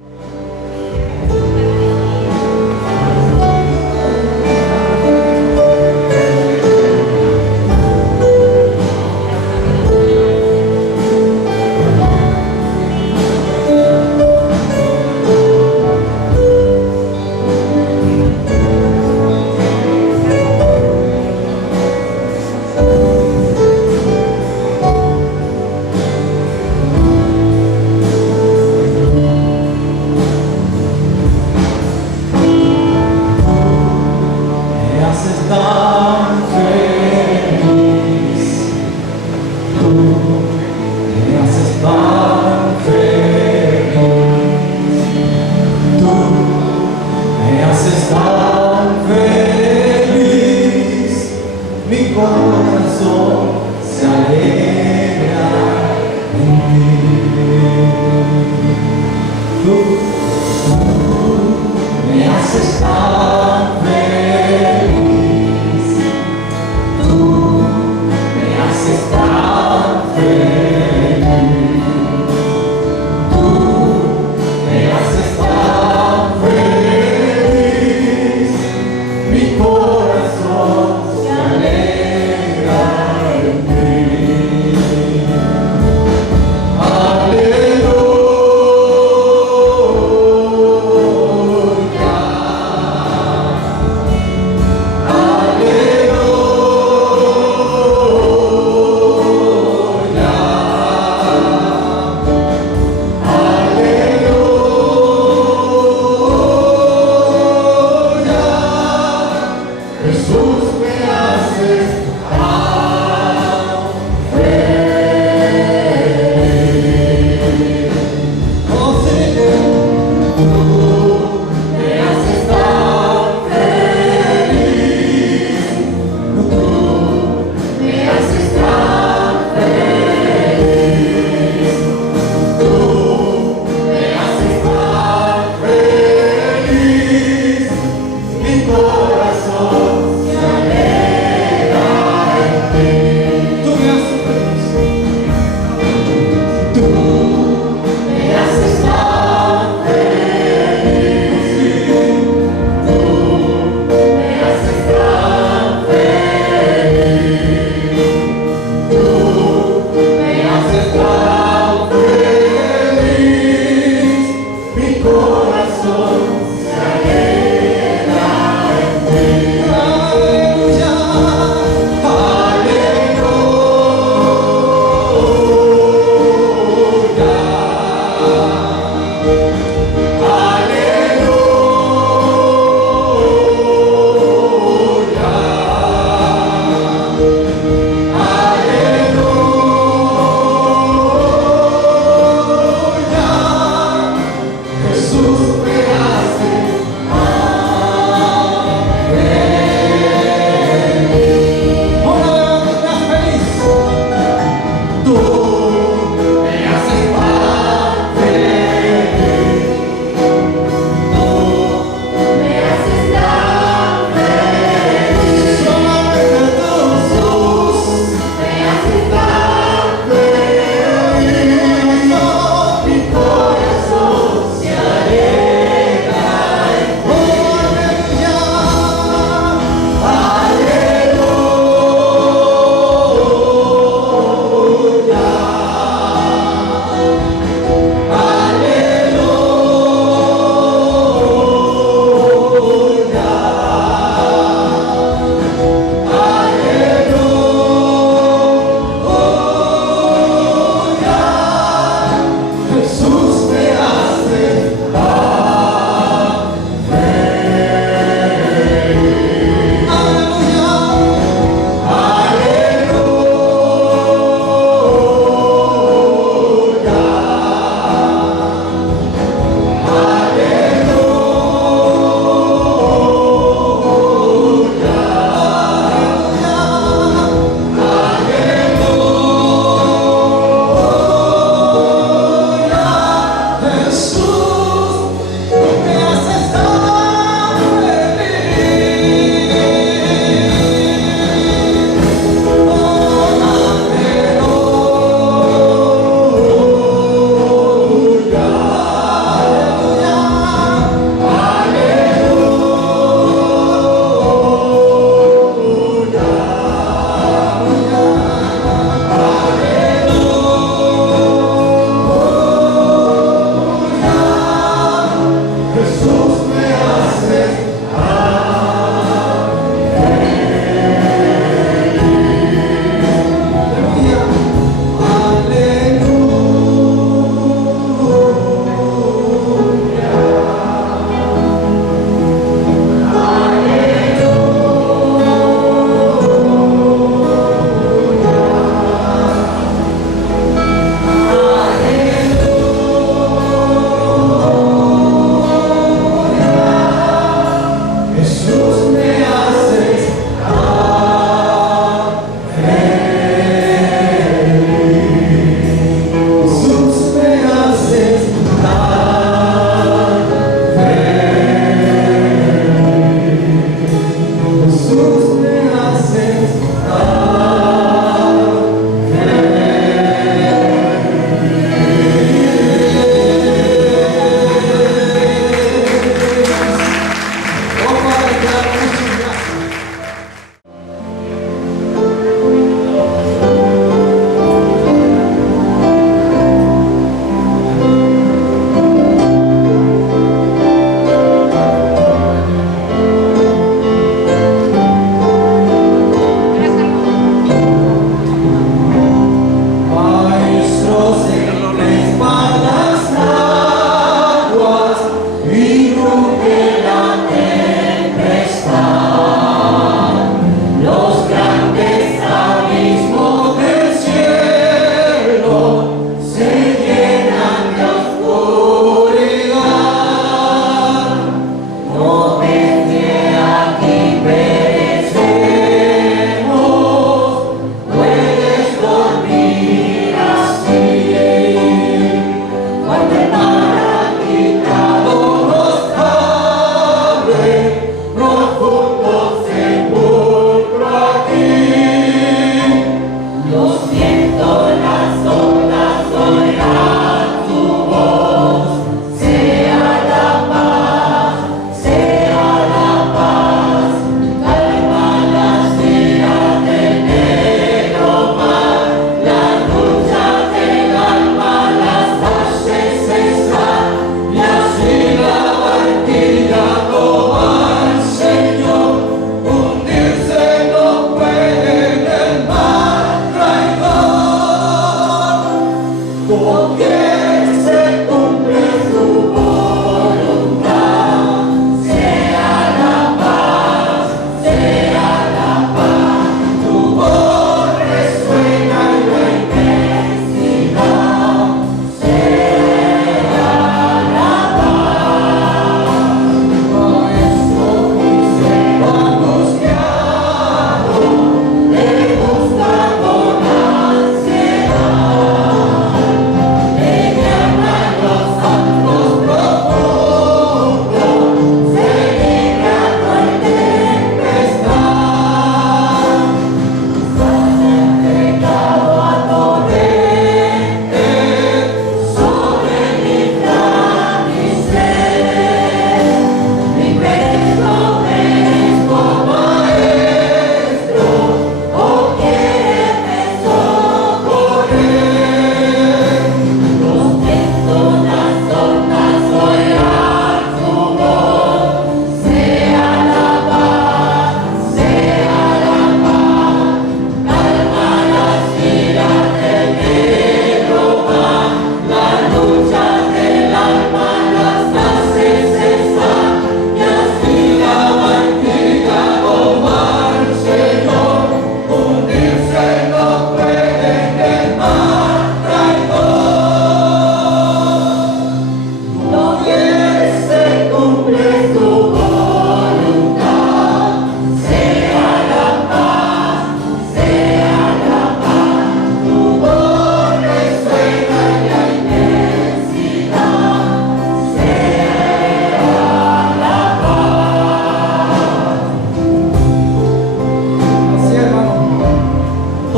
Aleluya.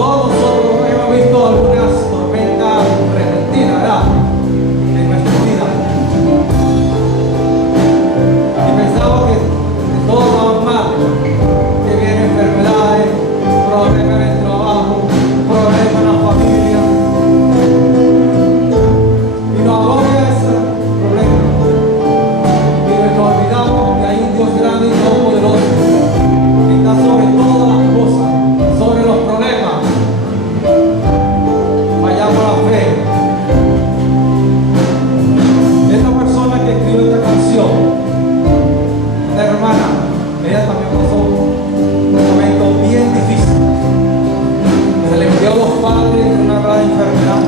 Todos nosotros hemos visto algunas tormentas repentinas, ¿verdad? En nuestra vida. Y pensamos que todo va mal, que vienen enfermedades, problemas en el trabajo, problemas en la familia. Y nos agobia ese problema. Y nos olvidamos que hay un Dios grande y todopoderoso que está sobre todas las cosas, sobre los problemas. Fallamos la fe. Esta persona que escribió esta canción, esta hermana, ella también pasó un momento bien difícil. Se le murió a los padres de una grave enfermedad.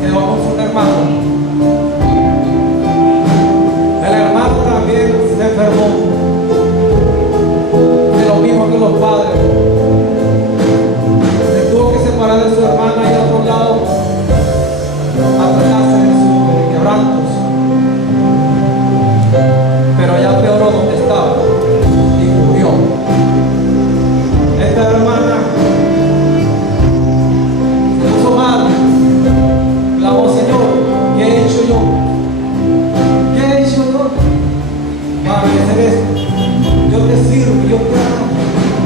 Quedó con su hermano. El hermano también se enfermó de lo mismo que los padres. Se tuvo que separar de su hermana y a otro lado a tratarse de sus quebrantos. Pero allá peoró donde estaba y murió. Esta hermana se puso mal. Clamó: Señor, ¿qué he hecho yo? ¿Qué he hecho yo para merecer esto? Yo te sirvo, yo te amo,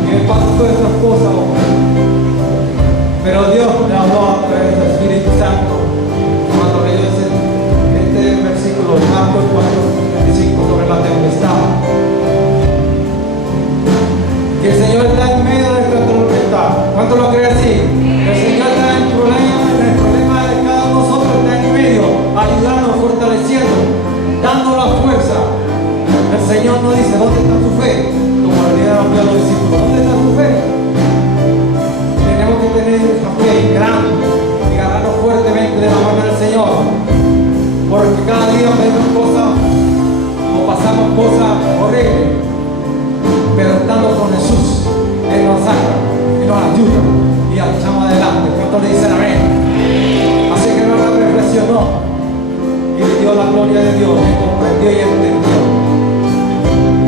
y me pasan todas estas cosas. Pero Dios le habló a través del Espíritu Santo cuando leyó este versículo, Marcos 4:25, sobre la tempestad. Que el Señor está en medio de esta tormenta. ¿Cuánto lo cree así? El Señor está en el problema de cada uno de nosotros, está en medio, ayudando, fortaleciendo, dando la fuerza. El Señor nos dice: ¿dónde está tu fe? Como le dijeron a los discípulos: ¿dónde está tu fe? Tenemos que tener esa fe grande y agarrarnos fuertemente de la mano del Señor, porque cada día vemos cosas o pasamos cosas horribles, pero estando con Jesús, Él nos saca y nos ayuda y echamos adelante. ¿Cuántos le dicen amén? Así que no la reflexionó y le dio la gloria de Dios, y comprendió y entendió.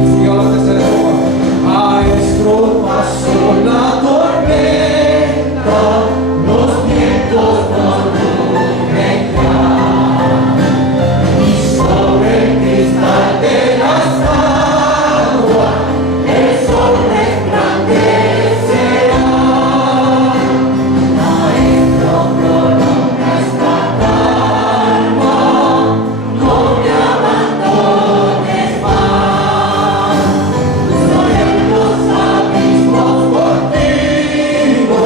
Y siguió la tercera estrofa. Maestro, pasó la tormenta, los vientos nos rugen ya, y sobre el cristal de las aguas el sol resplandecerá. Maestro, prolonga esta calma, no me abandones más. Soy en los abismos contigo.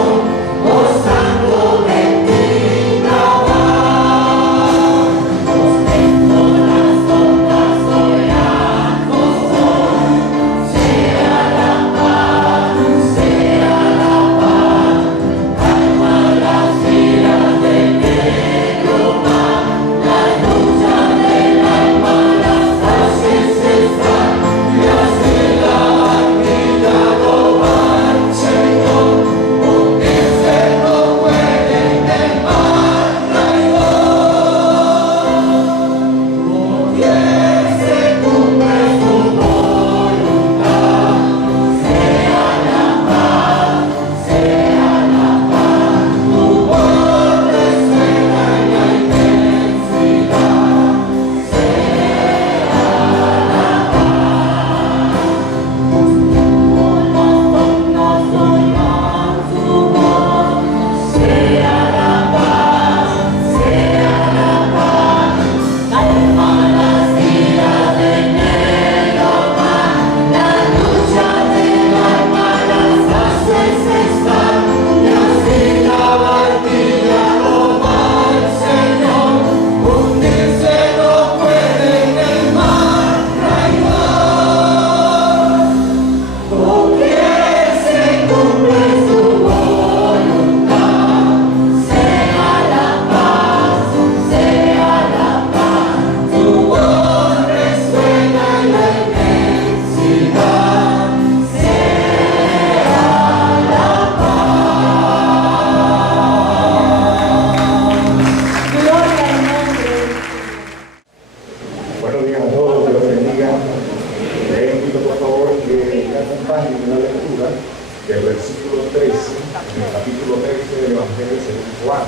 en el capítulo 13 del Evangelio según Juan.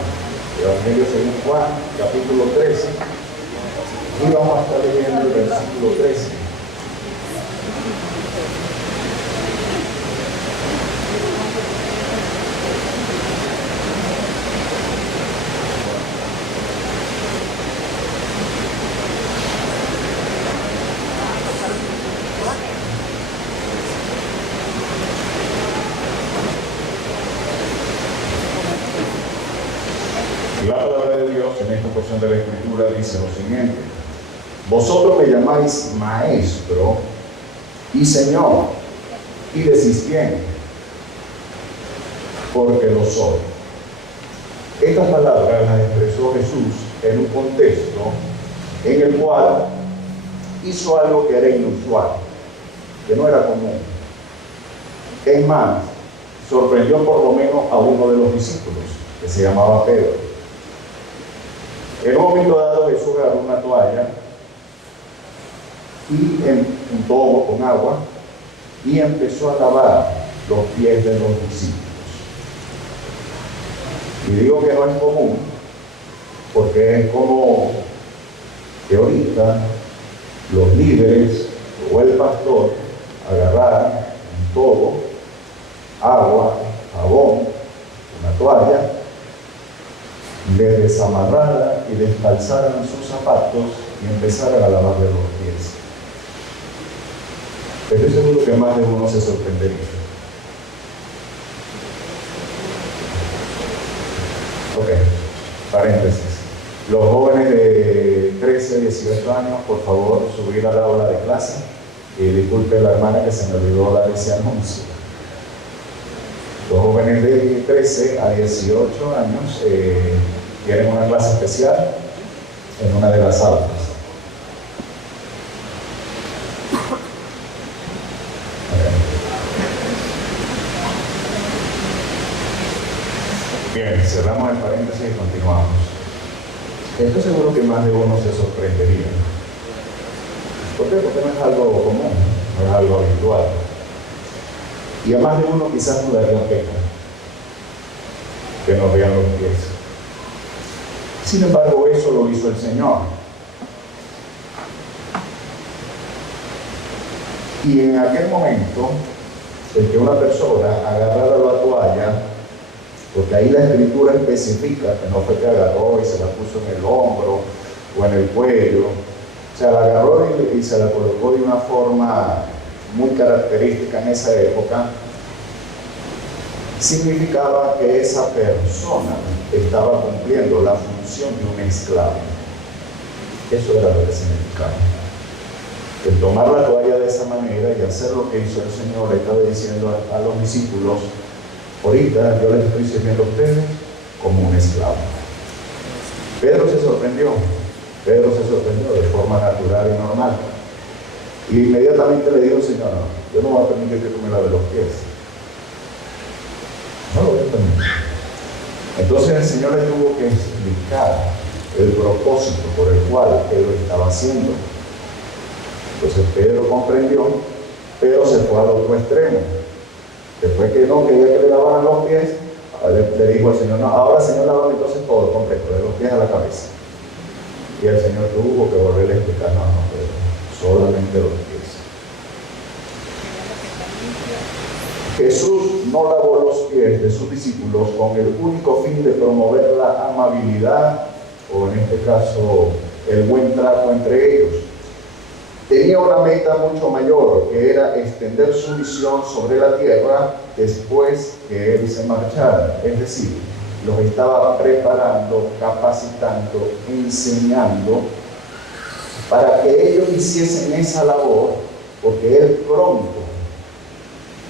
Evangelio según Juan, capítulo 13. Y vamos a estar leyendo el versículo 13. La palabra de Dios en esta porción de la Escritura dice lo siguiente: vosotros me llamáis maestro y Señor, y decís bien, porque lo soy. Estas palabras las expresó Jesús en un contexto en el cual hizo algo que era inusual, que no era común. Es más, sorprendió por lo menos a uno de los discípulos, que se llamaba Pedro. En un momento dado Jesús agarró una toalla y un tobo con agua y empezó a lavar los pies de los discípulos. Y digo que no es común porque es como que ahorita los líderes o el pastor agarraran un tobo, agua, jabón, una toalla, le desamarraran y descalzaran sus zapatos y empezaran a lavarle los pies. Estoy seguro que más de uno se sorprendería. Ok, paréntesis. Los jóvenes de 13, 18 años, por favor, subir a la aula de clase. Y disculpe la hermana que se me olvidó dar ese anuncio. Los jóvenes de 13 a 18 años tienen una clase especial en una de las aulas. Bien, cerramos el paréntesis y continuamos. Estoy seguro que más de uno se sorprendería. ¿Por qué? Porque no es algo común, no es algo habitual. Y a más de uno quizás no le daría pena que nos vean los pies. Sin embargo, eso lo hizo el Señor. Y en aquel momento, el que una persona agarrara la toalla, porque ahí la Escritura especifica que no fue que agarró y se la puso en el hombro o en el cuello, o sea, la agarró y se la colocó de una forma muy característica en esa época, significaba que esa persona estaba cumpliendo la función de un esclavo. Eso era lo que significaba. El tomar la toalla de esa manera y hacer lo que hizo el Señor, le estaba diciendo a los discípulos: ahorita yo les estoy sirviendo a ustedes como un esclavo. Pedro se sorprendió de forma natural y normal. Y inmediatamente le dijo: Señor, no, yo no voy a permitir que tú me laves los pies. No lo voy a permitir. Entonces el Señor le tuvo que explicar el propósito por el cual Él lo estaba haciendo. Entonces Pedro comprendió, pero se fue al otro extremo. Después que no quería que le lavaran los pies, le dijo al Señor: no, ahora Señor, lávame entonces todo completo, de los pies a la cabeza. Y el Señor tuvo que volverle a explicar: no, Pedro, solamente los pies. Jesús no lavó los pies de sus discípulos con el único fin de promover la amabilidad, o en este caso, el buen trato entre ellos. Tenía una meta mucho mayor, que era extender su misión sobre la tierra después que Él se marchara. Es decir, los estaba preparando, capacitando, enseñando para que ellos hiciesen esa labor, porque Él pronto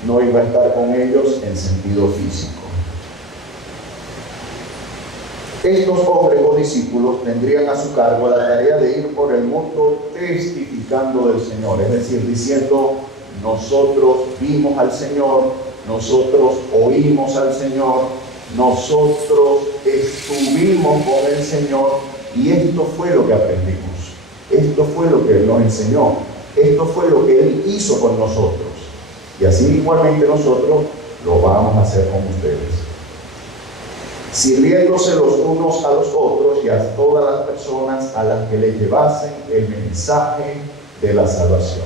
no iba a estar con ellos en sentido físico. Estos hombres o discípulos tendrían a su cargo la tarea de ir por el mundo testificando del Señor, es decir, diciendo: nosotros vimos al Señor, nosotros oímos al Señor, nosotros estuvimos con el Señor y esto fue lo que aprendimos, esto fue lo que Él nos enseñó, esto fue lo que Él hizo con nosotros, y así igualmente nosotros lo vamos a hacer con ustedes. sirviéndose los unos a los otros y a todas las personas a las que le llevasen el mensaje de la salvación.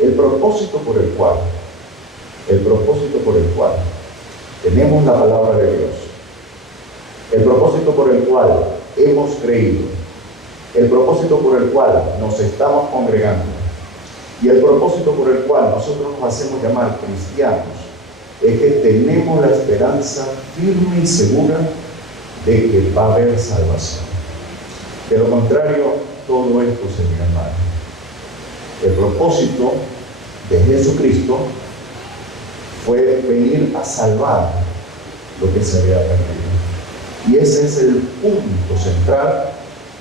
El propósito por el cual tenemos la palabra de Dios, el propósito por el cual hemos creído, el propósito por el cual nos estamos congregando y el propósito por el cual nosotros nos hacemos llamar cristianos, es que tenemos la esperanza firme y segura de que va a haber salvación. De lo contrario, todo esto sería mal. El propósito de Jesucristo fue venir a salvar lo que se había perdido. Y ese es el punto central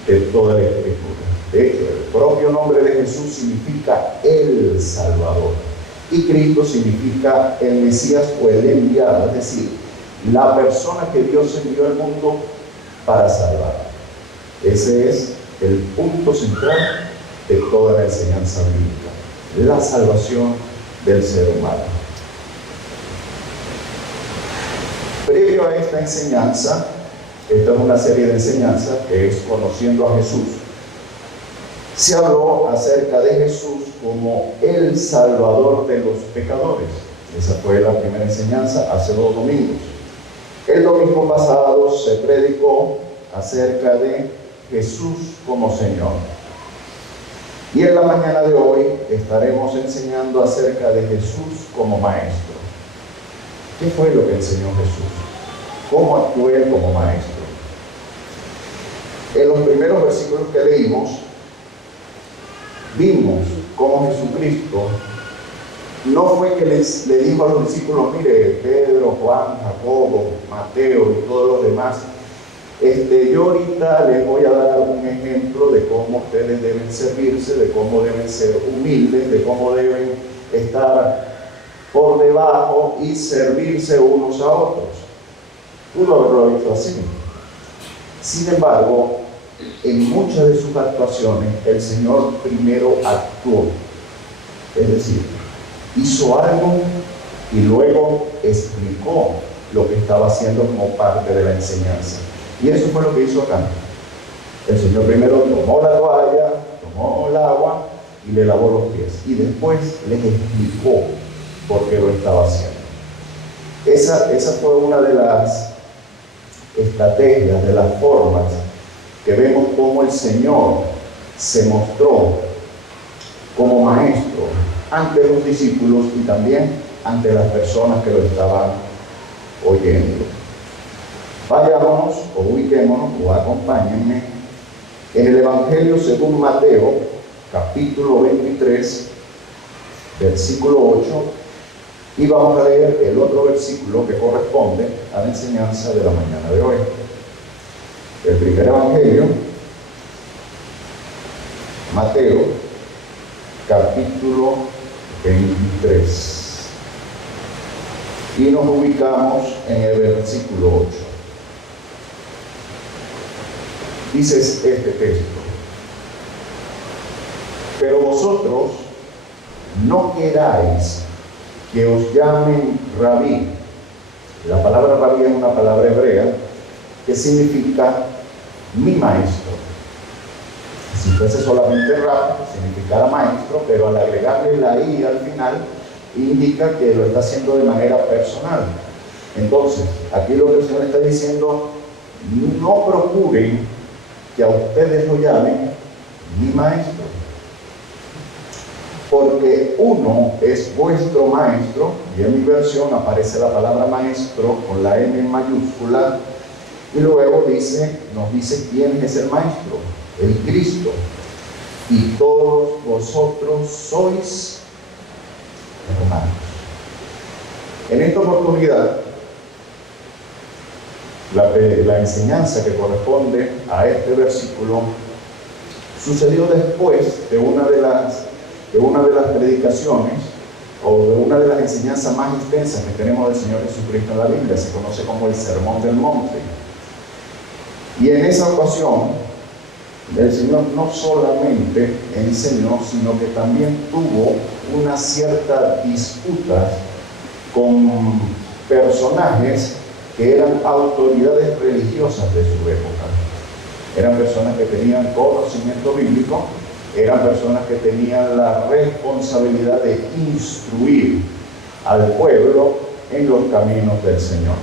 de toda la Escritura. De hecho, el propio nombre de Jesús significa el Salvador. Y Cristo significa el Mesías o el enviado, es decir, la persona que Dios envió al mundo para salvar. Ese es el punto central de toda la enseñanza bíblica, la salvación del ser humano. Previo a esta enseñanza, esta es una serie de enseñanzas que es Conociendo a Jesús. Se habló acerca de Jesús como el Salvador de los pecadores. Esa fue la primera enseñanza hace 2 domingos. El domingo pasado se predicó acerca de Jesús como Señor. Y en la mañana de hoy estaremos enseñando acerca de Jesús como Maestro. ¿Qué fue lo que enseñó Jesús? ¿Cómo actuó Él como Maestro? En los primeros versículos que leímos, vimos cómo Jesucristo no fue que le dijo a los discípulos, mire, Pedro, Juan, Jacobo, Mateo y todos los demás, yo ahorita les voy a dar algún ejemplo de cómo ustedes deben servirse, de cómo deben ser humildes, de cómo deben estar por debajo y servirse unos a otros. Pudo haberlo hecho así. Sin embargo, en muchas de sus actuaciones, el Señor primero actuó. Es decir, hizo algo y luego explicó lo que estaba haciendo como parte de la enseñanza. Y eso fue lo que hizo acá. El Señor primero tomó la toalla, tomó el agua y le lavó los pies. Y después les explicó por qué lo estaba haciendo. Esa fue una de las estrategias, de las formas que vemos cómo el Señor se mostró como maestro ante los discípulos y también ante las personas que lo estaban oyendo. Vayámonos o ubiquémonos o acompáñenme en el Evangelio según Mateo, capítulo 23, versículo 8, y vamos a leer el otro versículo que corresponde a la enseñanza de la mañana de hoy. El primer Evangelio, Mateo, capítulo 23. Y nos ubicamos en el versículo 8. Dice este texto: pero vosotros no queráis que os llamen rabí. La palabra rabí es una palabra hebrea que significa mi maestro. Si fuese solamente rabí, significara maestro, pero al agregarle la i al final, indica que lo está haciendo de manera personal. Entonces, aquí lo que el Señor está diciendo: no procuren que a ustedes lo llamen mi maestro, porque uno es vuestro maestro, y en mi versión aparece la palabra maestro con la M mayúscula, y luego nos dice quién es el maestro, el Cristo, y todos vosotros sois hermanos. En esta oportunidad, la enseñanza que corresponde a este versículo sucedió después de una de las predicaciones o de una de las enseñanzas más extensas que tenemos del Señor Jesucristo en la Biblia. Se conoce como el Sermón del Monte. Y en esa ocasión, el Señor no solamente enseñó, sino que también tuvo una cierta disputa con personajes que eran autoridades religiosas de su época. Eran personas que tenían conocimiento bíblico, eran personas que tenían la responsabilidad de instruir al pueblo en los caminos del Señor.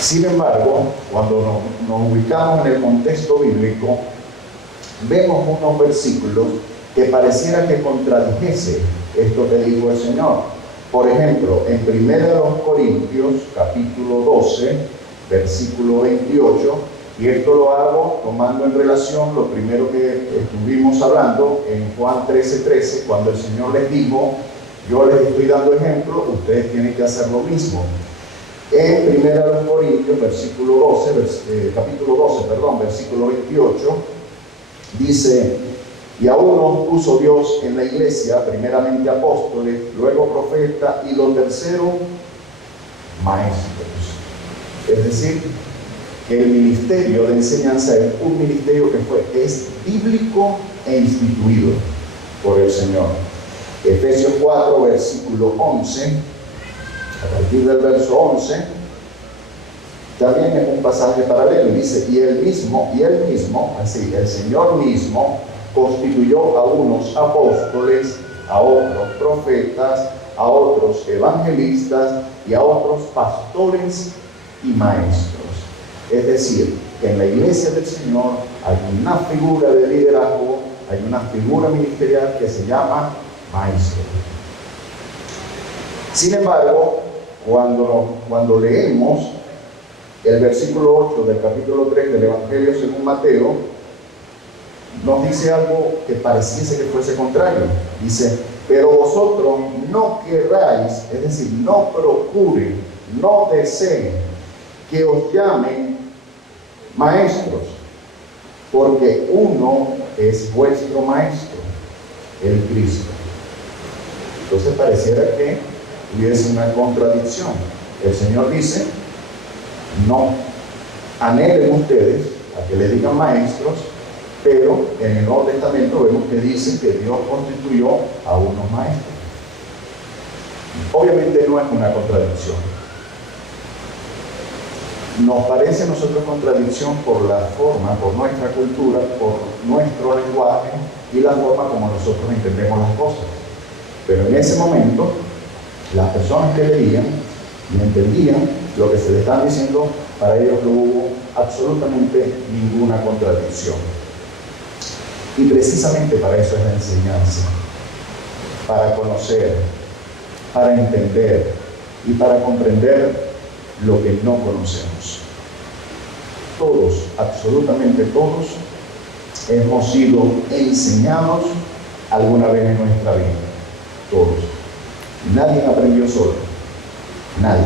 Sin embargo, cuando nos ubicamos en el contexto bíblico, vemos unos versículos que pareciera que contradijese esto que dijo el Señor. Por ejemplo, en 1 Corintios, capítulo 12, versículo 28, y esto lo hago tomando en relación lo primero que estuvimos hablando en Juan 13:13, cuando el Señor les dijo, yo les estoy dando ejemplo, ustedes tienen que hacer lo mismo. En 1 Corintios, capítulo 12, versículo 28, dice, y a unos puso Dios en la iglesia, primeramente apóstoles, luego profetas, y lo tercero, maestros. Es decir, que el ministerio de enseñanza es un ministerio que es bíblico e instituido por el Señor. Efesios 4, versículo 11, a partir del verso 11, también es un pasaje paralelo. Dice, y él mismo, así, el Señor mismo, constituyó a unos apóstoles, a otros profetas, a otros evangelistas y a otros pastores y maestros. Es decir, que en la iglesia del Señor hay una figura de liderazgo, hay una figura ministerial que se llama maestro. Sin embargo, cuando leemos el versículo 8 del capítulo 3 del Evangelio según Mateo, nos dice algo que pareciese que fuese contrario. Dice, pero vosotros no querráis, es decir, no procuren, no deseen que os llamen maestros, porque uno es vuestro maestro, el Cristo. Entonces pareciera que hubiese una contradicción. El Señor dice, no anhelen ustedes a que le digan maestros, pero en el Nuevo Testamento vemos que dice que Dios constituyó a unos maestros. Obviamente no es una contradicción. Nos parece a nosotros contradicción por la forma, por nuestra cultura, por nuestro lenguaje y la forma como nosotros entendemos las cosas. Pero en ese momento, las personas que leían y entendían lo que se les estaba diciendo, para ellos no hubo absolutamente ninguna contradicción. Y precisamente para eso es la enseñanza, para conocer, para entender y para comprender lo que no conocemos. Todos, absolutamente todos, hemos sido enseñados alguna vez en nuestra vida. Todos. Nadie aprendió solo. Nadie.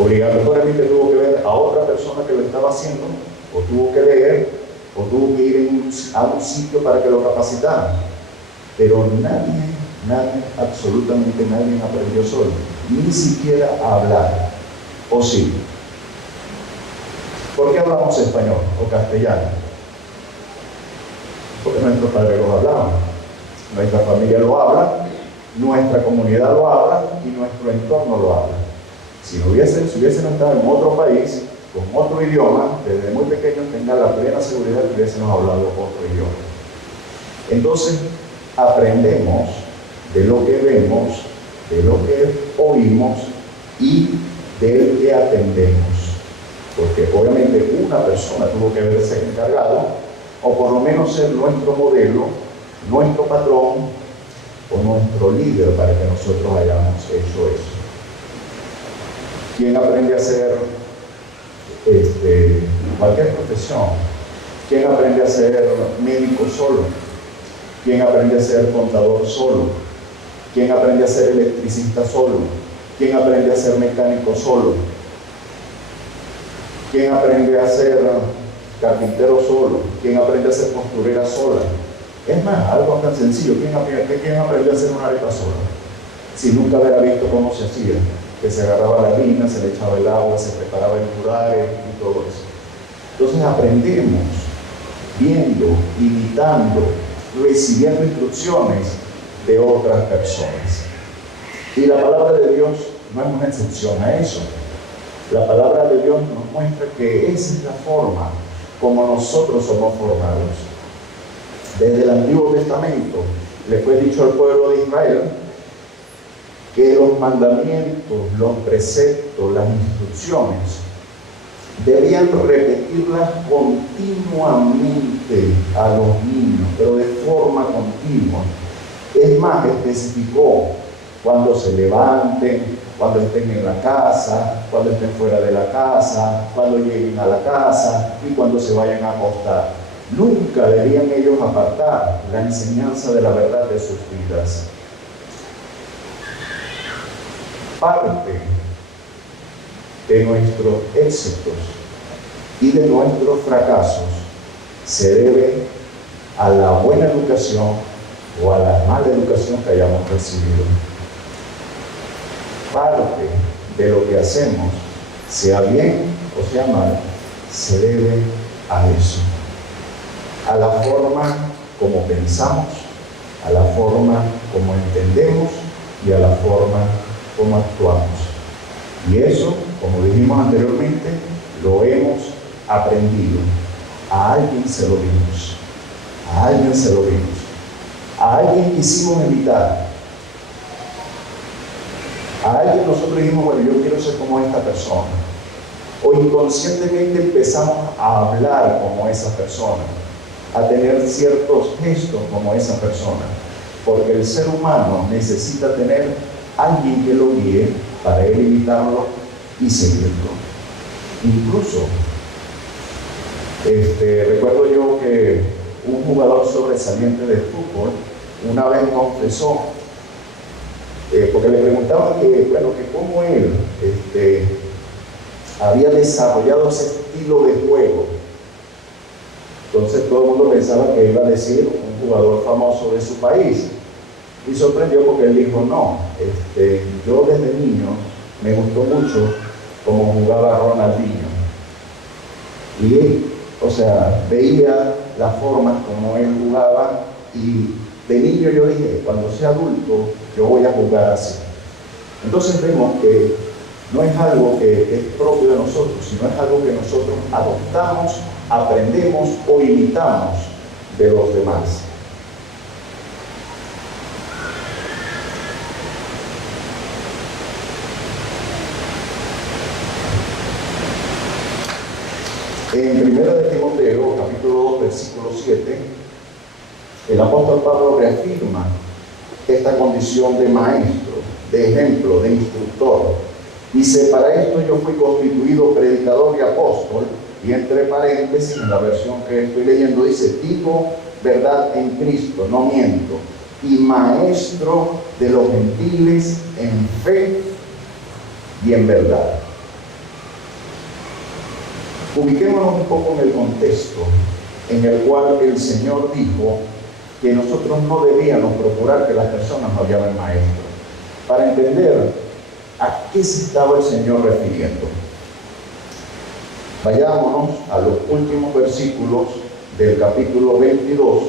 Obligatoriamente tuvo que ver a otra persona que lo estaba haciendo, o tuvo que leer, o tuvo que ir a un sitio para que lo capacitaran. Pero nadie, absolutamente nadie aprendió solo. Ni siquiera a hablar. ¿O sí? ¿Por qué hablamos español o castellano? Porque nuestros padres lo hablaban, nuestra familia lo habla, nuestra comunidad lo habla y nuestro entorno lo habla. Si hubiesen estado en otro país, con otro idioma, desde muy pequeños tengan la plena seguridad que hubiésemos hablado otro idioma. Entonces, aprendemos de lo que vemos, de lo que oímos y del que atendemos. Porque obviamente una persona tuvo que haberse encargado, o por lo menos ser nuestro modelo, nuestro patrón o nuestro líder para que nosotros hayamos hecho eso. ¿Quién aprende a hacer cualquier profesión? ¿Quién aprende a ser médico solo? ¿Quién aprende a ser contador solo? ¿Quién aprende a ser electricista solo? ¿Quién aprende a ser mecánico solo? ¿Quién aprende a ser carpintero solo? ¿Quién aprende a ser costurera sola? Es más, algo tan sencillo. ¿Quién aprende a hacer una arepa sola? Si nunca hubiera visto cómo se hacía, que se agarraba la harina, se le echaba el agua, se preparaba el curare y todo eso. Entonces aprendemos viendo, imitando recibiendo instrucciones de otras personas. Y la palabra de Dios no es una excepción a eso. La palabra de Dios nos muestra que esa es la forma como nosotros somos formados. Desde el Antiguo Testamento le fue dicho al pueblo de Israel que los mandamientos, los preceptos, las instrucciones debían repetirlas continuamente a los niños, pero de forma continua. Es más, especificó cuando se levanten, cuando estén en la casa, cuando estén fuera de la casa, cuando lleguen a la casa y cuando se vayan a acostar. Nunca debían ellos apartar la enseñanza de la verdad de sus vidas. Parte de nuestros éxitos y de nuestros fracasos se debe a la buena educación o a la mala educación que hayamos recibido. Parte de lo que hacemos, sea bien o sea mal, se debe a eso, a la forma como pensamos, a la forma como entendemos y a la forma como actuamos. Y eso, como dijimos anteriormente, lo hemos aprendido. A alguien se lo dimos. A alguien se lo dimos. A alguien quisimos imitar. A alguien nosotros dijimos, bueno, yo quiero ser como esta persona. O inconscientemente empezamos a hablar como esa persona, a tener ciertos gestos como esa persona. Porque el ser humano necesita tener alguien que lo guíe para él imitarlo y seguirlo. Incluso, recuerdo yo que un jugador sobresaliente de fútbol una vez confesó, porque le preguntaban que cómo él había desarrollado ese estilo de juego. Entonces todo el mundo pensaba que iba a decir un jugador famoso de su país. Y sorprendió porque él dijo, no, yo desde niño me gustó mucho cómo jugaba Ronaldinho. Y, veía la forma como él jugaba y de niño yo dije, cuando sea adulto, yo voy a jugar así. Entonces vemos que no es algo que es propio de nosotros, sino es algo que nosotros adoptamos, aprendemos o imitamos de los demás. En 1 de Timoteo, capítulo 2, versículo 7, el apóstol Pablo reafirma esta condición de maestro, de ejemplo, de instructor. Dice, para esto yo fui constituido predicador y apóstol, y entre paréntesis, en la versión que estoy leyendo, dice, digo verdad en Cristo, no miento, y maestro de los gentiles en fe y en verdad. Ubiquémonos un poco en el contexto en el cual el Señor dijo que nosotros no debíamos procurar que las personas nos llamen maestros, para entender a qué se estaba el Señor refiriendo. Vayámonos a los últimos versículos del capítulo 22.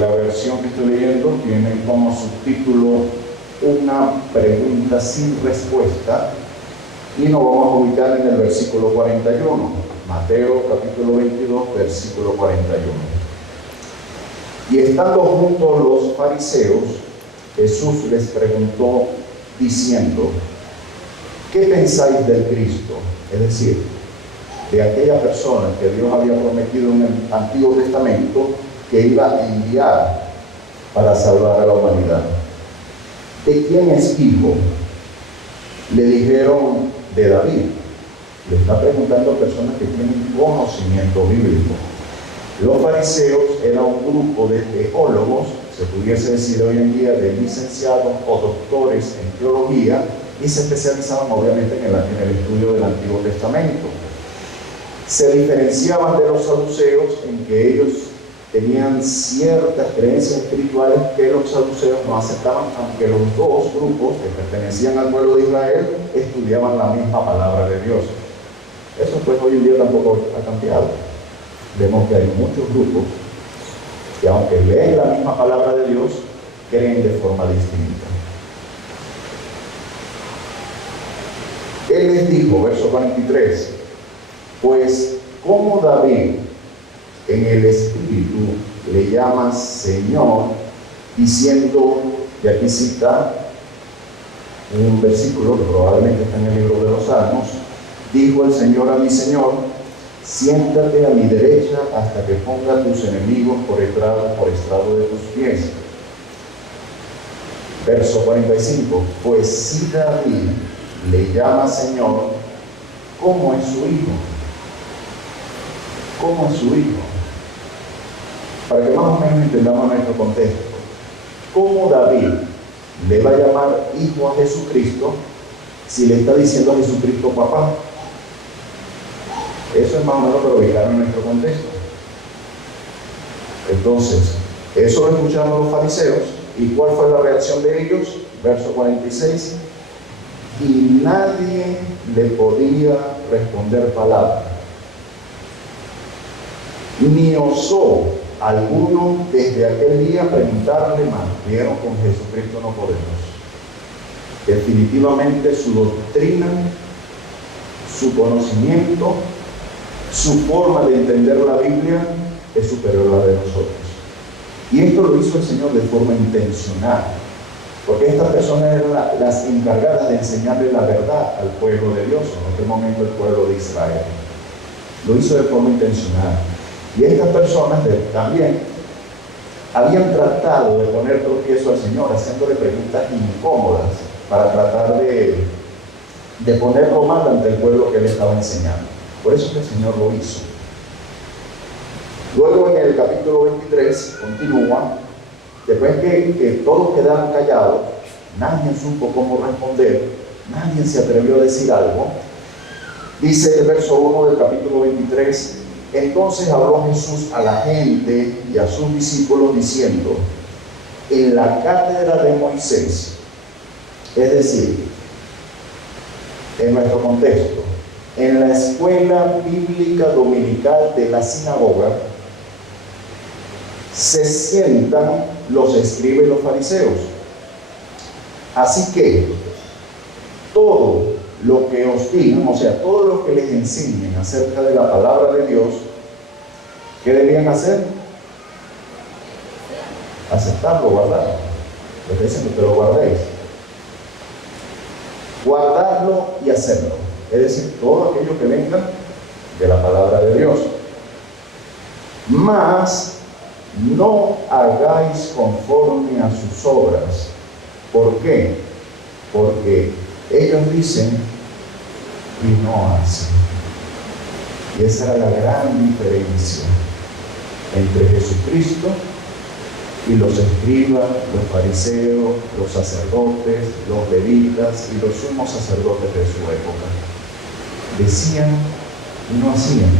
La versión que estoy leyendo tiene como subtítulo una pregunta sin respuesta, y nos vamos a ubicar en el versículo 41, Mateo capítulo 22, versículo 41. Y estando juntos los fariseos, Jesús les preguntó diciendo, ¿qué pensáis del Cristo? Es decir, de aquella persona que Dios había prometido en el Antiguo Testamento que iba a enviar para salvar a la humanidad. ¿De quién es hijo? Le dijeron, de David. Le está preguntando a personas que tienen conocimiento bíblico. Los fariseos eran un grupo de teólogos, se pudiese decir hoy en día de licenciados o doctores en teología, y se especializaban obviamente en el estudio del Antiguo Testamento. Se diferenciaban de los saduceos en que ellos tenían ciertas creencias espirituales que los saduceos no aceptaban, aunque los dos grupos que pertenecían al pueblo de Israel estudiaban la misma palabra de Dios. Eso pues hoy en día tampoco ha cambiado. Vemos que hay muchos grupos que aunque leen la misma palabra de Dios, creen de forma distinta. Él les dijo, verso 43, pues como David en el Espíritu le llama Señor, diciendo, y aquí cita un versículo que probablemente está en el libro de los Salmos, dijo el Señor a mi Señor, siéntate a mi derecha hasta que ponga a tus enemigos por estrado de tus pies. Verso 45, pues si David le llama Señor, ¿cómo es su hijo? ¿Cómo es su hijo? Para que más o menos entendamos nuestro contexto. ¿Cómo David le va a llamar hijo a Jesucristo si le está diciendo a Jesucristo papá? Eso es más o menos para ubicar en nuestro contexto. Entonces, eso lo escucharon los fariseos. ¿Y cuál fue la reacción de ellos? Verso 46. Y nadie le podía responder palabra, ni osó alguno desde aquel día preguntarle más. Vieron, con Jesucristo no podemos. Definitivamente su doctrina, su conocimiento, su forma de entender la Biblia es superior a la de nosotros. Y esto lo hizo el Señor de forma intencional, porque estas personas eran las encargadas de enseñarle la verdad al pueblo de Dios, en aquel momento el pueblo de Israel. Lo hizo de forma intencional. Y estas personas también habían tratado de poner tropiezo al Señor, haciéndole preguntas incómodas para tratar de ponerlo mal ante el pueblo que él estaba enseñando. Por eso que el Señor lo hizo. Luego en el capítulo 23 continúa, después que todos quedaron callados, nadie supo cómo responder, nadie se atrevió a decir algo. Dice el verso 1 del capítulo 23, entonces habló Jesús a la gente y a sus discípulos diciendo, en la cátedra de Moisés, es decir, en nuestro contexto, en la escuela bíblica dominical de la sinagoga, se sientan los escribas y los fariseos. Así que todo lo que os digan, o sea, todo lo que les enseñen acerca de la palabra de Dios, ¿qué debían hacer? Aceptarlo, guardarlo. Les dicen que lo guardéis. Guardarlo y hacerlo. Es decir, todo aquello que venga de la palabra de Dios. Mas no hagáis conforme a sus obras. ¿Por qué? Porque ellos dicen y no hacen. Y esa era la gran diferencia entre Jesucristo y los escribas, los fariseos, los sacerdotes, los levitas y los sumos sacerdotes de su época. Decían y no hacían.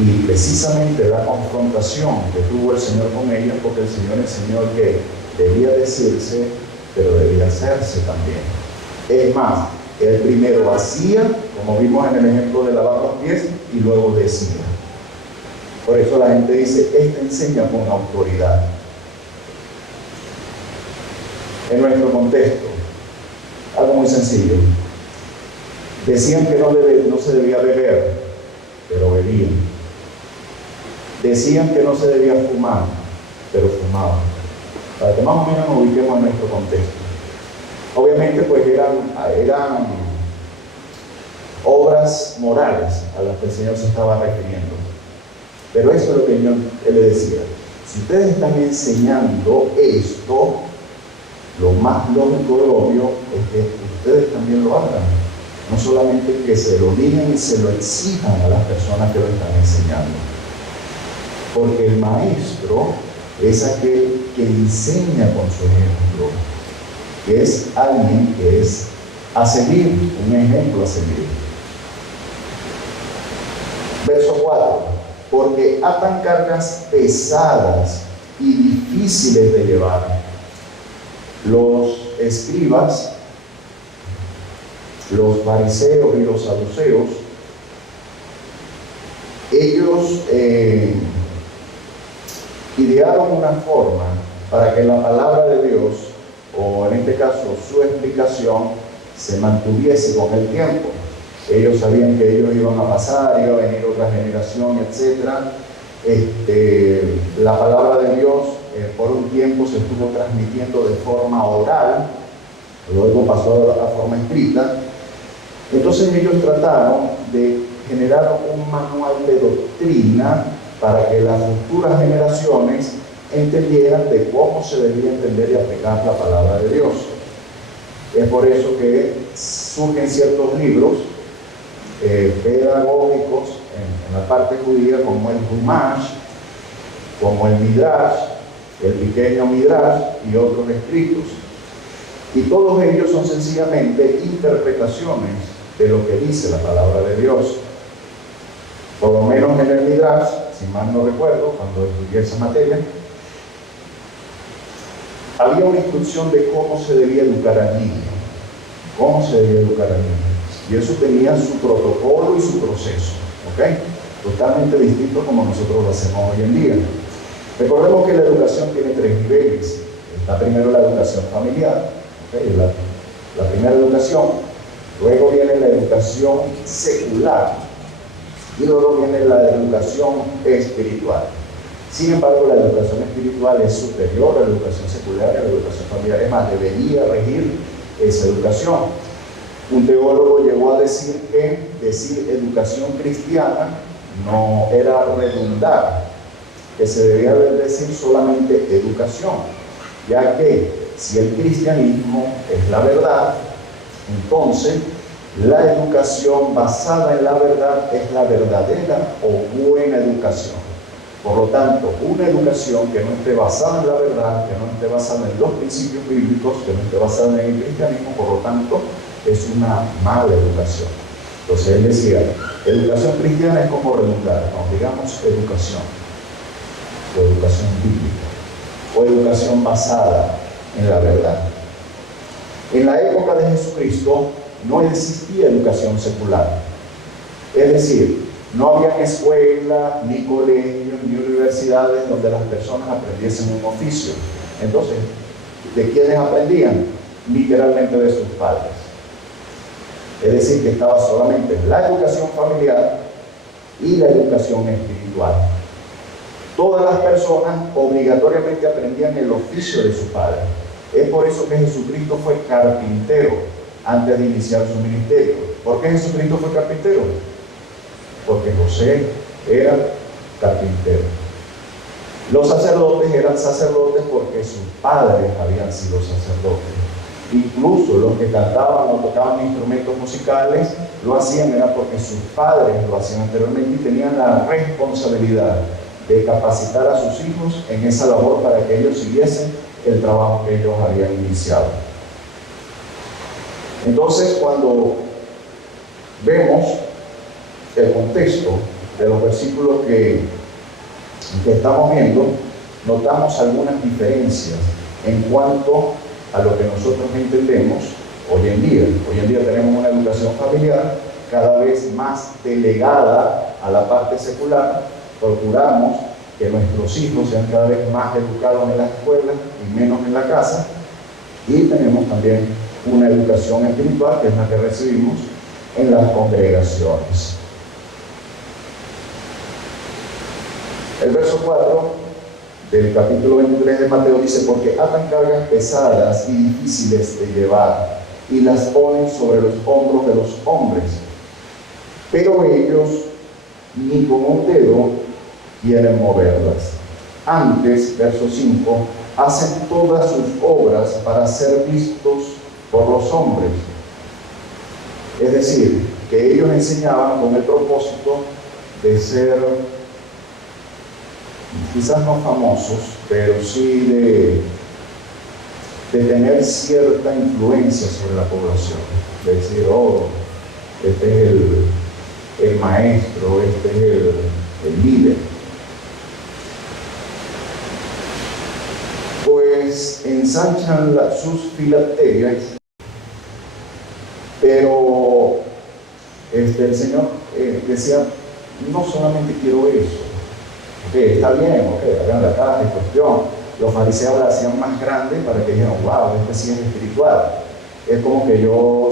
Y precisamente la confrontación que tuvo el Señor con ellos, porque el Señor enseñó que debía decirse, pero debía hacerse también. Es más, él primero hacía, como vimos en el ejemplo de lavar los pies, y luego decía. Por eso la gente dice, este enseña con autoridad. En nuestro contexto, algo muy sencillo. Decían que no se debía beber, pero bebían. Decían que no se debía fumar, pero fumaban. Para que más o menos nos ubiquemos en nuestro contexto. Obviamente, pues eran obras morales a las que el Señor se estaba refiriendo. Pero eso es lo que él le decía. Si ustedes están enseñando esto, lo más lógico y obvio es que ustedes también lo hagan. No solamente que se lo digan y se lo exijan a las personas que lo están enseñando. Porque el maestro es aquel que enseña con su ejemplo, que es alguien que es a seguir, un ejemplo a seguir. Verso 4, porque atan cargas pesadas y difíciles de llevar. Los escribas, los fariseos y los saduceos Ellos idearon una forma para que la palabra de Dios, o en este caso su explicación, se mantuviese con el tiempo. Ellos sabían que ellos iban a pasar, iba a venir otra generación, etc. La palabra de Dios por un tiempo se estuvo transmitiendo de forma oral, luego pasó a forma escrita. Entonces ellos trataron de generar un manual de doctrina para que las futuras generaciones entendieran de cómo se debía entender y aplicar la palabra de Dios. Es por eso que surgen ciertos libros pedagógicos en la parte judía, como el Humash, como el Midrash, el pequeño Midrash y otros escritos. Y todos ellos son sencillamente interpretaciones de lo que dice la palabra de Dios. Por lo menos en el Midrash, si mal no recuerdo, cuando estudié esa materia, había una instrucción de cómo se debía educar al niño. Cómo se debía educar al niño. Y eso tenía su protocolo y su proceso. ¿Ok? Totalmente distinto como nosotros lo hacemos hoy en día. Recordemos que la educación tiene 3 niveles. Está primero la educación familiar, ¿okay? La primera educación. Luego viene la educación secular. Y luego viene la educación espiritual. Sin embargo, la educación espiritual es superior a la educación secular y a la educación familiar. Es más, debería regir esa educación. Un teólogo llegó a decir que decir educación cristiana no era redundar, que se debía decir solamente educación, ya que si el cristianismo es la verdad, entonces la educación basada en la verdad es la verdadera o buena educación. Por lo tanto, una educación que no esté basada en la verdad, que no esté basada en los principios bíblicos, que no esté basada en el cristianismo, por lo tanto, es una mala educación. Entonces él decía, educación cristiana es como redundar, no, digamos educación, o educación bíblica, o educación basada en la verdad. En la época de Jesucristo no existía educación secular, es decir, no había escuelas, ni colegios, ni universidades donde las personas aprendiesen un oficio. Entonces, ¿de quiénes aprendían? Literalmente de sus padres. Es decir, que estaba solamente la educación familiar y la educación espiritual. Todas las personas obligatoriamente aprendían el oficio de su padre. Es por eso que Jesucristo fue carpintero antes de iniciar su ministerio. ¿Por qué Jesucristo fue carpintero? Porque José era carpintero. Los sacerdotes eran sacerdotes porque sus padres habían sido sacerdotes. Incluso los que cantaban o tocaban instrumentos musicales lo hacían era porque sus padres lo hacían anteriormente y tenían la responsabilidad de capacitar a sus hijos en esa labor para que ellos siguiesen el trabajo que ellos habían iniciado. Entonces, cuando vemos el contexto de los versículos que estamos viendo, notamos algunas diferencias en cuanto a lo que nosotros entendemos hoy en día. Hoy en día tenemos una educación familiar cada vez más delegada a la parte secular. Procuramos que nuestros hijos sean cada vez más educados en las escuelas y menos en la casa. Y tenemos también una educación espiritual, que es la que recibimos en las congregaciones. El verso 4 del capítulo 23 de Mateo dice: porque atan cargas pesadas y difíciles de llevar y las ponen sobre los hombros de los hombres, pero ellos ni con un dedo quieren moverlas. Antes, verso 5, hacen todas sus obras para ser vistos por los hombres. Es decir, que ellos enseñaban con el propósito de ser, quizás no famosos, pero sí de tener cierta influencia sobre la población. De decir, oh, este es el maestro, este es el líder. Pues ensanchan sus filacterias, pero el Señor decía, no solamente quiero eso. Ok, está bien, ok, hagan la casa en cuestión. Los fariseos la hacían más grande para que dijeran, wow, este sí es espiritual. Es como que yo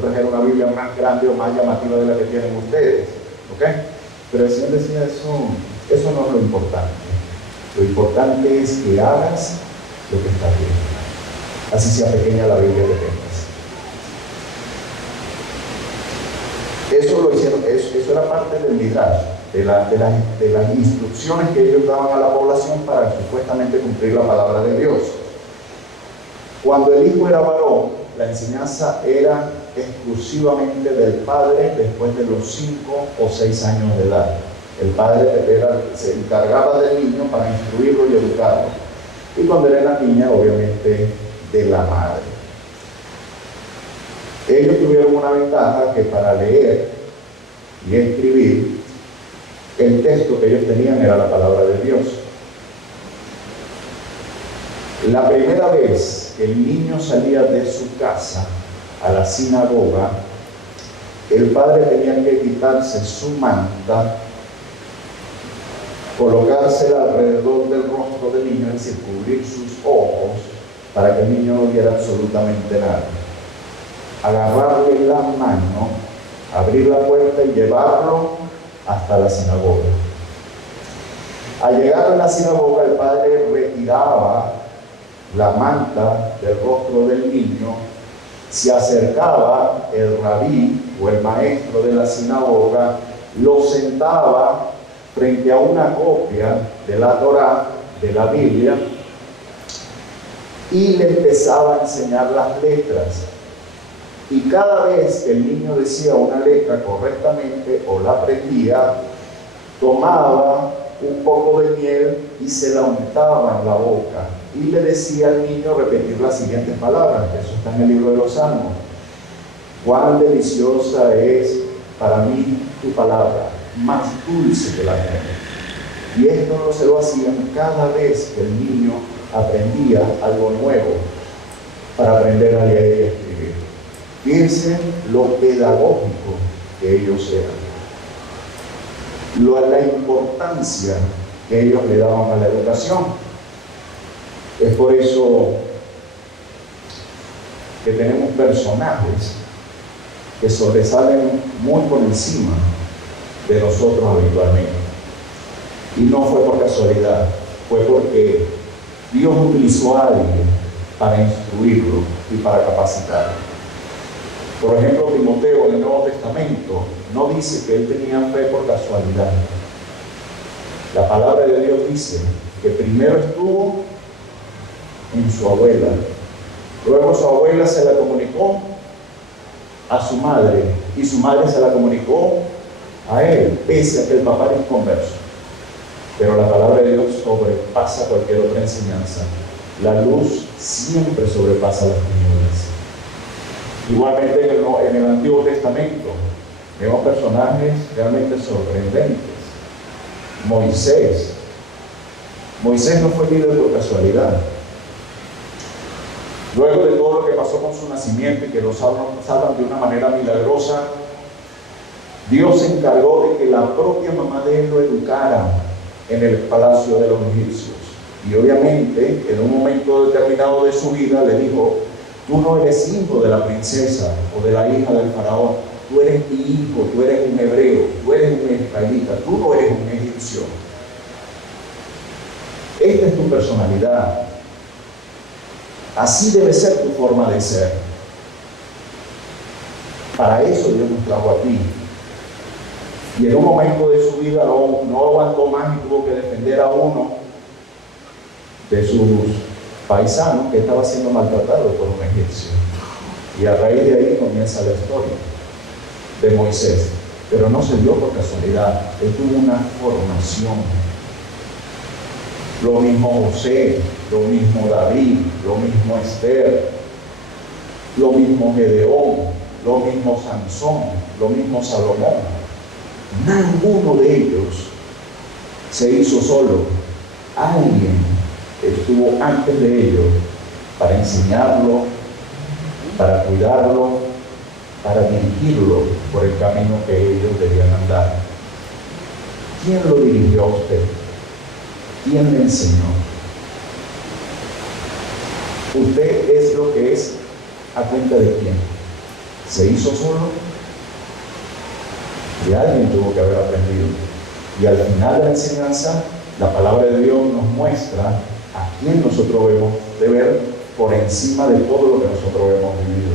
trajera una Biblia más grande o más llamativa de la que tienen ustedes. ¿Ok? Pero el Señor decía, eso no es lo importante. Lo importante es que hagas lo que está bien. Así sea pequeña la Biblia que tengas. Eso lo hicieron, eso era parte del midrash, de las instrucciones que ellos daban a la población para supuestamente cumplir la palabra de Dios. Cuando el hijo era varón, la enseñanza era exclusivamente del padre después de los 5 o 6 años de edad. El padre se encargaba del niño para instruirlo y educarlo. Y cuando era la niña, obviamente, de la madre. Ellos tuvieron una ventaja que para leer y escribir, el texto que ellos tenían era la palabra de Dios. La primera vez que el niño salía de su casa a la sinagoga, el padre tenía que quitarse su manta, colocársela alrededor del rostro del niño, es decir, cubrir sus ojos para que el niño no viera absolutamente nada. Agarrarle la mano, abrir la puerta y llevarlo hasta la sinagoga. Al llegar a la sinagoga, el padre retiraba la manta del rostro del niño, se acercaba el rabí o el maestro de la sinagoga, lo sentaba frente a una copia de la Torá, de la Biblia, y le empezaba a enseñar las letras. Y cada vez que el niño decía una letra correctamente o la aprendía, tomaba un poco de miel y se la untaba en la boca. Y le decía al niño repetir las siguientes palabras, que eso está en el libro de los Salmos. Cuán deliciosa es para mí tu palabra, más dulce que la miel. Y esto no se lo hacían cada vez que el niño aprendía algo nuevo para aprender a leer y escribir. Fíjense lo pedagógico que ellos eran. La importancia que ellos le daban a la educación. Es por eso que tenemos personajes que sobresalen muy por encima de nosotros habitualmente. Y no fue por casualidad, fue porque Dios utilizó a alguien para instruirlo y para capacitarlo. Por ejemplo, Timoteo en el Nuevo Testamento no dice que él tenía fe por casualidad. La palabra de Dios dice que primero estuvo en su abuela, luego su abuela se la comunicó a su madre y su madre se la comunicó a él, pese a que el papá era inconverso. Pero la palabra de Dios sobrepasa cualquier otra enseñanza. La luz siempre sobrepasa las tinieblas. Igualmente en el Antiguo Testamento vemos personajes realmente sorprendentes. Moisés no fue líder por casualidad. Luego de todo lo que pasó con su nacimiento y que lo salvan de una manera milagrosa, Dios se encargó de que la propia mamá de él lo educara en el palacio de los egipcios. Y obviamente, en un momento determinado de su vida, le dijo: tú no eres hijo de la princesa o de la hija del faraón, tú eres mi hijo, tú eres un hebreo, tú eres un israelita, tú no eres un egipcio. Esta es tu personalidad. Así debe ser tu forma de ser. Para eso Dios nos trajo a ti. Y en un momento de su vida no aguantó más y tuvo que defender a uno de sus paisanos que estaba siendo maltratado por un egipcio. Y a raíz de ahí comienza la historia de Moisés. Pero no se dio por casualidad, él tuvo una formación. Lo mismo José, lo mismo David, lo mismo Esther, lo mismo Gedeón, lo mismo Sansón, lo mismo Salomón. Ninguno de ellos se hizo solo. Alguien estuvo antes de ellos para enseñarlo, para cuidarlo, para dirigirlo por el camino que ellos debían andar. ¿Quién lo dirigió a usted? ¿Quién le enseñó? Usted es lo que es a cuenta de quién. ¿Se hizo solo? De alguien tuvo que haber aprendido. Y al final de la enseñanza, la palabra de Dios nos muestra a quién nosotros debemos de ver por encima de todo lo que nosotros hemos vivido.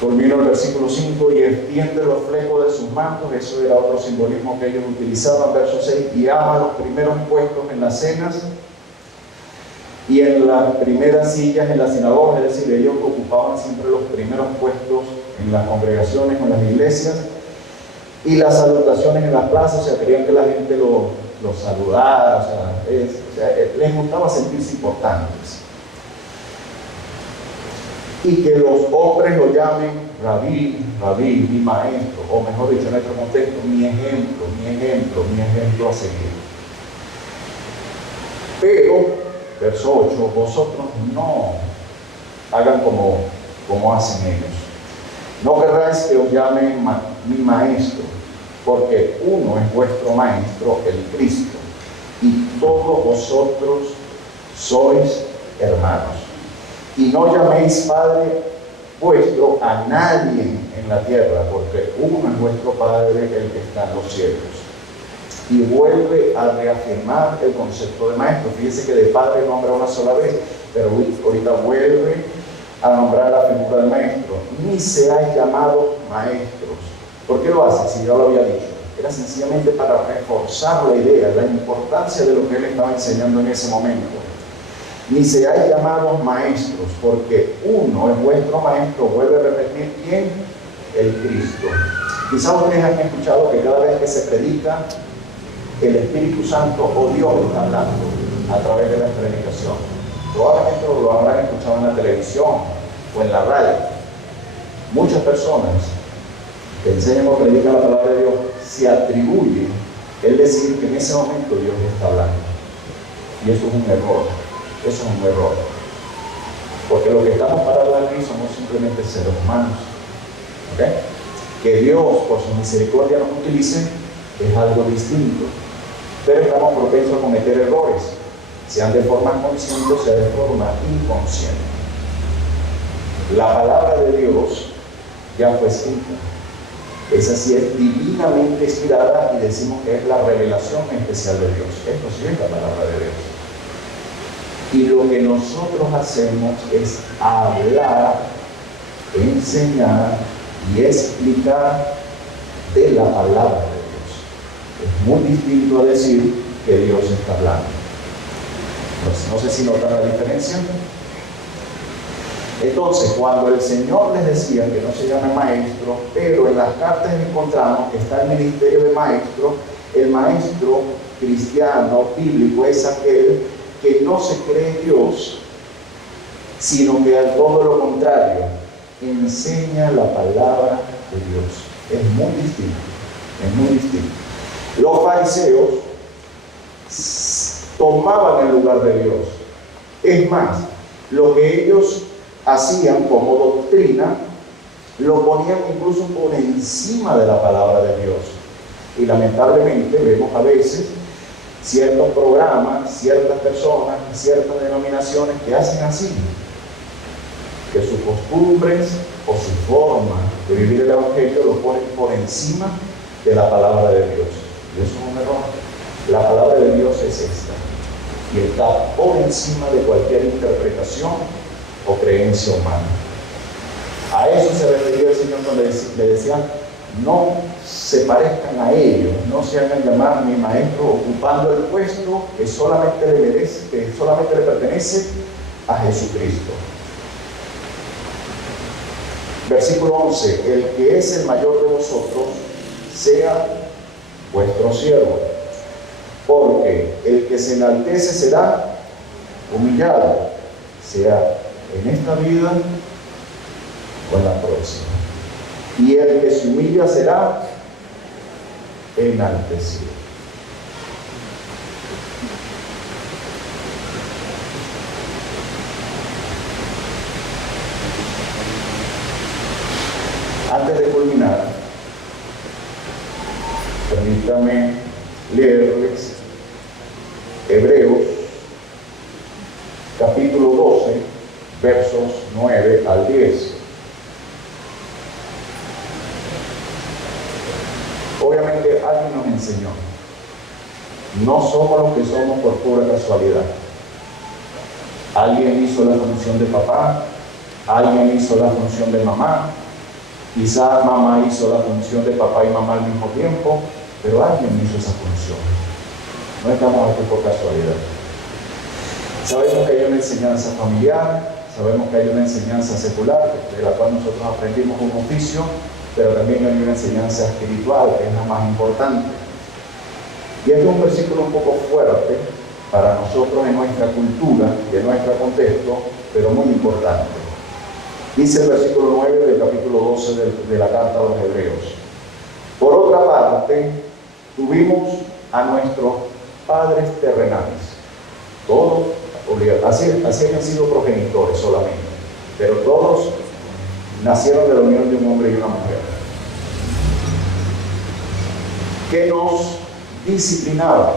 Culmina el versículo 5, y extiende los flecos de sus mantos. Eso era otro simbolismo que ellos utilizaban. Verso 6, y ama los primeros puestos en las cenas y en las primeras sillas en las sinagogas. Es decir, ellos ocupaban siempre los primeros puestos en las congregaciones, en las iglesias, y las salutaciones en las plazas. O sea, querían que la gente los saludara. O sea, les gustaba sentirse importantes. Y que los hombres lo llamen rabí, rabí, mi maestro, o mejor dicho en nuestro contexto, mi ejemplo, mi ejemplo, mi ejemplo a seguir. Pero, verso 8, vosotros no hagan como hacen ellos. No querráis que os llamen mi maestro, porque uno es vuestro maestro, el Cristo, y todos vosotros sois hermanos. Y no llaméis Padre vuestro a nadie en la tierra, porque uno es vuestro Padre, el que está en los cielos. Y vuelve a reafirmar el concepto de maestro. Fíjese que de Padre nombra una sola vez, pero ahorita vuelve a nombrar la figura del maestro. Ni seáis llamados maestros. ¿Por qué lo hace? Si ya lo había dicho. Era sencillamente para reforzar la idea, la importancia de lo que él estaba enseñando en ese momento. Ni seáis llamados maestros, porque uno es vuestro maestro. Vuelve a repetir, ¿quién? El Cristo. Quizás ustedes han escuchado que cada vez que se predica, el Espíritu Santo o Dios está hablando a través de la predicación. Probablemente lo habrán escuchado en la televisión o en la radio. Muchas personas que enseñan o predican la palabra de Dios se atribuyen el decir que en ese momento Dios está hablando. Y eso es un error. Eso es un error. Porque lo que estamos parados aquí somos simplemente seres humanos. ¿Okay? Que Dios, por su misericordia, nos utilice es algo distinto. Pero estamos propensos a cometer errores, sean de forma consciente o sea de forma inconsciente. La palabra de Dios ya fue escrita. Esa sí es divinamente inspirada y decimos que es la revelación especial de Dios. Esto sí es la palabra de Dios. Y lo que nosotros hacemos es hablar, enseñar y explicar de la palabra de Dios. Es muy distinto a decir que Dios está hablando. No sé si notan la diferencia. Entonces, cuando el Señor les decía que no se llame maestro, pero en las cartas encontramos que está el ministerio de maestro, el maestro cristiano, bíblico, es aquel que no se cree Dios, sino que al todo lo contrario, enseña la palabra de Dios. Es muy distinto, es muy distinto. Los fariseos tomaban el lugar de Dios. Es más, lo que ellos hacían como doctrina, lo ponían incluso por encima de la palabra de Dios. Y lamentablemente vemos a veces ciertos programas, ciertas personas, ciertas denominaciones que hacen así, que sus costumbres o su forma de vivir el Evangelio lo ponen por encima de la palabra de Dios. Y eso es un error. La palabra de Dios es esta, y está por encima de cualquier interpretación o creencia humana. A eso se refería el Señor cuando le decía: no se parezcan a ellos, no se hagan llamar mi maestro, ocupando el puesto que solamente le pertenece a Jesucristo. Versículo 11: el que es el mayor de vosotros sea vuestro siervo, porque el que se enaltece será humillado, sea en esta vida o en la próxima. Y el que se humilla será enaltecido. Antes de culminar, permítame leerles Hebreos capítulo 12, versos 9 al 10. Obviamente alguien nos enseñó. No somos los que somos por pura casualidad. Alguien hizo la función de papá, alguien hizo la función de mamá, quizás mamá hizo la función de papá y mamá al mismo tiempo, pero alguien hizo esa función. No estamos aquí por casualidad. Sabemos que hay una enseñanza familiar, sabemos que hay una enseñanza secular, de la cual nosotros aprendimos un oficio, pero también hay una enseñanza espiritual, que es la más importante. Y este es un versículo un poco fuerte para nosotros en nuestra cultura y en nuestro contexto, pero muy importante. Dice el versículo 9 del capítulo 12 de la carta a los Hebreos: por otra parte, tuvimos a nuestros padres terrenales, todos, así han sido progenitores solamente, pero todos nacieron de la unión de un hombre y una mujer, que nos disciplinaban.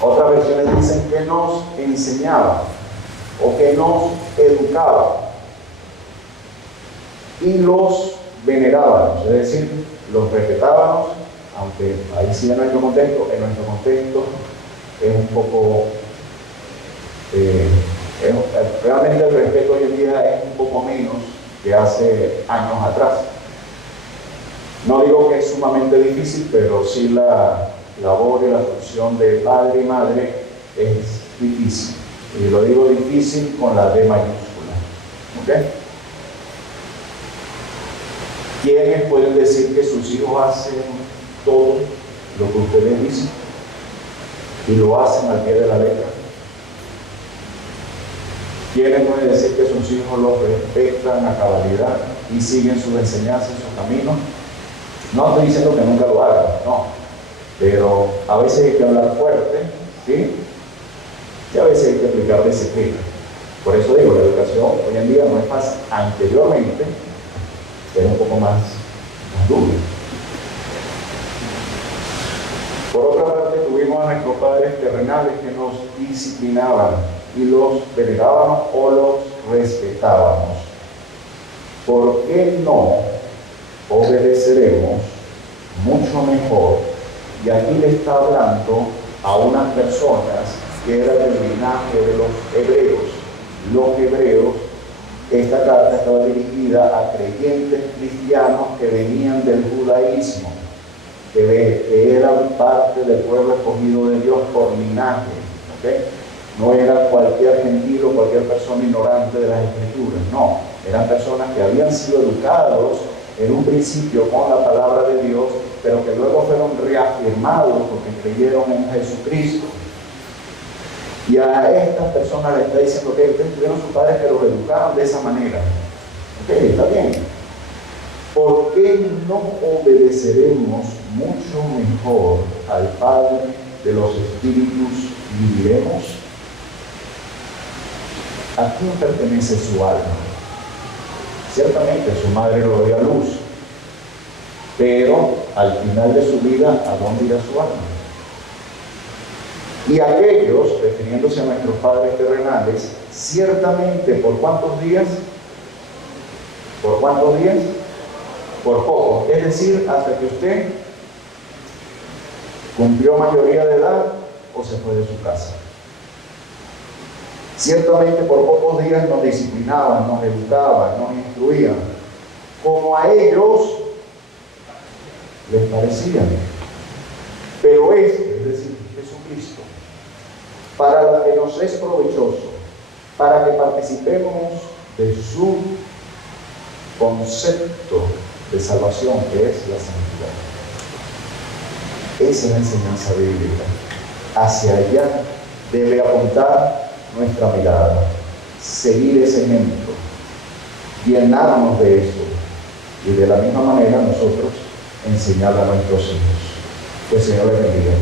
Otras versiones dicen que nos enseñaban o que nos educaban y los venerábamos, es decir, los respetábamos, aunque ahí sí en nuestro contexto es un poco, realmente el respeto hoy en día es un poco menos que hace años atrás. No digo que es sumamente difícil, pero sí la labor y la función de padre y madre es difícil. Y lo digo difícil con la D mayúscula. ¿Ok? ¿Quiénes pueden decir que sus hijos hacen todo lo que ustedes dicen? Y lo hacen al pie de la letra. ¿Quiénes pueden decir que sus hijos los respetan a cabalidad y siguen sus enseñanzas y sus caminos? No estoy diciendo que nunca lo hagan, no. Pero a veces hay que hablar fuerte, ¿sí? Y a veces hay que aplicar disciplina. Por eso digo, la educación hoy en día no es fácil. Anteriormente era un poco más duro. Por otra parte, tuvimos a nuestros padres terrenales que nos disciplinaban y los venerábamos o los respetábamos. ¿Por qué no obedeceremos mucho mejor? Y aquí le está hablando a unas personas que eran del linaje de los hebreos. Los hebreos, esta carta estaba dirigida a creyentes cristianos que venían del judaísmo, que eran parte del pueblo escogido de Dios por linaje. ¿Okay? No era cualquier gentil o cualquier persona ignorante de las Escrituras, no. Eran personas que habían sido educados en un principio con la palabra de Dios, pero que luego fueron reafirmados porque creyeron en Jesucristo. Y a estas personas les está diciendo que ustedes tuvieron sus padres que los educaron de esa manera. Ok, está bien. ¿Por qué no obedeceremos mucho mejor al Padre de los Espíritus y viviremos? ¿A quién pertenece su alma? Ciertamente su madre lo dio a luz, pero al final de su vida, ¿a dónde irá su alma? Y aquellos, refiriéndose a nuestros padres terrenales, ciertamente, ¿por cuántos días? ¿Por cuántos días? Por poco. Es decir, hasta que usted cumplió mayoría de edad o se fue de su casa. Ciertamente por pocos días nos disciplinaban, nos educaban, nos instruían, como a ellos les parecía. Pero es decir, Jesucristo, para lo que nos es provechoso, para que participemos de su concepto de salvación, que es la santidad. Esa es la enseñanza bíblica. Hacia allá debe apuntar nuestra mirada, seguir ese ejemplo, llenarnos de eso y de la misma manera nosotros enseñar a nuestros hijos. Que el Señor les bendiga.